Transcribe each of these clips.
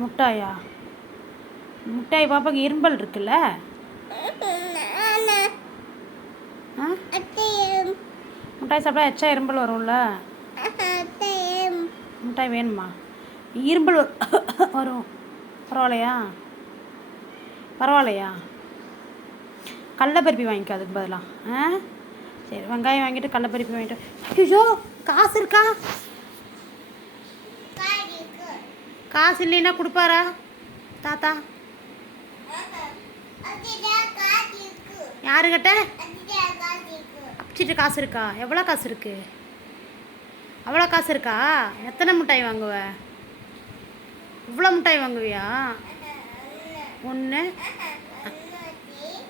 முட்டாயா? முட்டாய் பாப்பாக்கு இரும்பல் இருக்குல்ல? முட்டாய் சாப்பிட்டா எச்சா இரும்பல் வரும்ல? முட்டாய் வேணுமா? இரும்பல் வரும். பரவாயில்லையா? பரவாயில்லையா? கடலப்பருப்பி வாங்கிக்கோ அதுக்கு பதிலாக. சரி, வெங்காயம் வாங்கிட்டு கடலப்பருப்பி வாங்கிட்டு. ஐயோ, காசு இருக்கா? காசு இல்லைன்னா கொடுப்பாரா தாத்தா? யாருக்கிட்ட? அப்பிச்சிட்டு காசு இருக்கா? எவ்வளோ காசு இருக்கு? அவ்வளோ காசு இருக்கா? எத்தனை மிட்டாய் வாங்குவ? இவ்வளோ மிட்டாய் வாங்குவியா?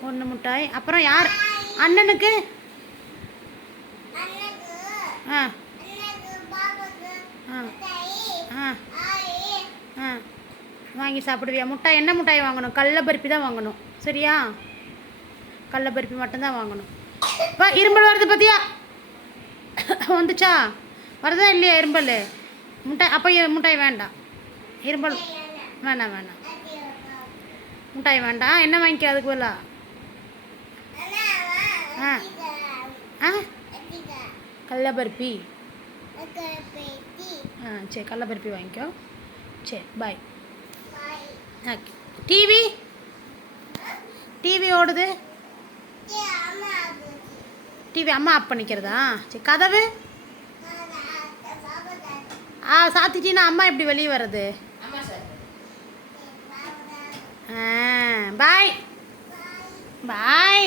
ஒன்று மிட்டாய். அப்புறம் யார்? அண்ணனுக்கு? ஆ ஆ ஆ ஆ வாங்கி சாப்பிடுவியா? முட்டாய் என்ன முட்டாய் வாங்கணும்? கடலப்பருப்பி தான் வாங்கணும், சரியா? கடலப்பருப்பி மட்டும்தான் வாங்கணும். இப்போ இரும்பல் வருது பார்த்தியா? வந்துச்சா? வருதா இல்லையா இரும்பல்? முட்டாய் அப்போ முட்டாய் வேண்டாம். இரும்பல் வேண்டாம் வேண்டாம். முட்டாய் வேண்டாம். என்ன வாங்கிக்க அதுக்கு பதிலா? ஆ ஆ கடலப்பருப்பி. சரி, கடலப்பருப்பி வாங்கிக்கோ. சரி, பாய். ஓகே. டிவி ஓடுது. டிவி அம்மா ஆஃப் பண்ணிக்கிறதா? சரி, கதவு சாத்திட்டீன்னா அம்மா எப்படி வெளியே வர்றது? பாய் பாய்.